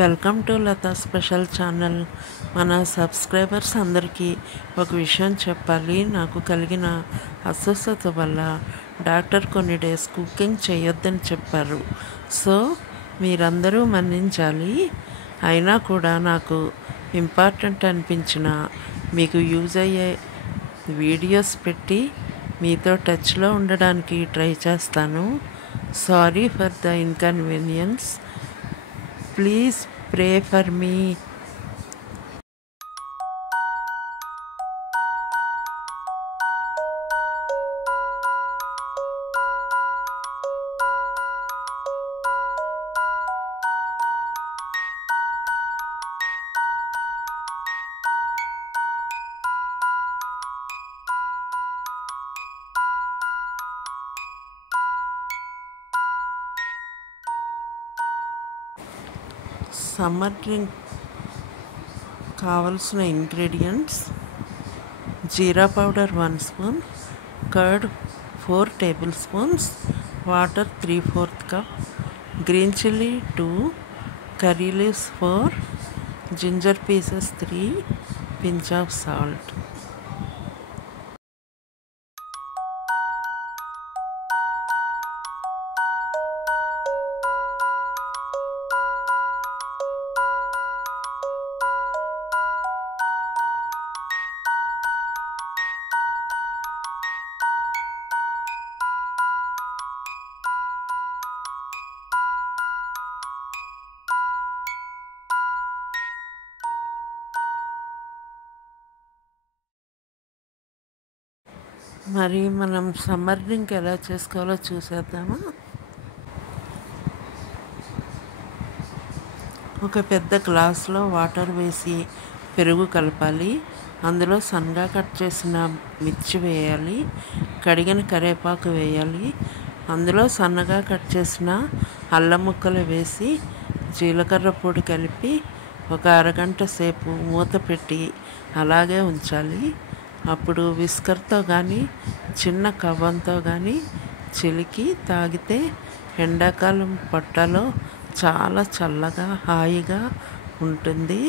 Welcome to Latha special channel. మన subscribers అందరికీ ఒక విషయం చెప్పాలి. నాకు కలిగిన అస్వస్థత వల్ల డాక్టర్ కొన్ని డేస్ కుకింగ్ చేయొద్దని చెప్పారు. సో మీరందరూ మన్నించాలి. అయినా కూడా నాకు ఇంపార్టెంట్ అనిపించిన మీకు యూజ్ అయ్యే వీడియోస్ పెట్టి మీతో టచ్లో ఉండడానికి ట్రై చేస్తాను. Sorry for the inconvenience. Please pray for me. Summer drink కావలసిన ingredients: jeera powder 1 spoon, curd 4 table spoons, water 3/4 cup, green chilli 2, curry leaves 4, ginger pieces 3, pinch of salt. మరి మనం సమ్మర్ డ్రింక్ ఎలా చేసుకోవాలో చూసేద్దామా? ఒక పెద్ద గ్లాస్లో వాటర్ వేసి పెరుగు కలపాలి. అందులో సన్నగా కట్ చేసిన మిర్చి వేయాలి. కడిగిన కరివేపాకు వేయాలి. అందులో సన్నగా కట్ చేసిన అల్లం ముక్కలు వేసి జీలకర్ర పొడి కలిపి ఒక అరగంట సేపు మూత పెట్టి అలాగే ఉంచాలి. అప్పుడు విస్కర్తో కానీ చిన్న కవ్వంతో కానీ చిలికి తాగితే ఎండాకాలం పొట్టలో చాలా చల్లగా హాయిగా ఉంటుంది.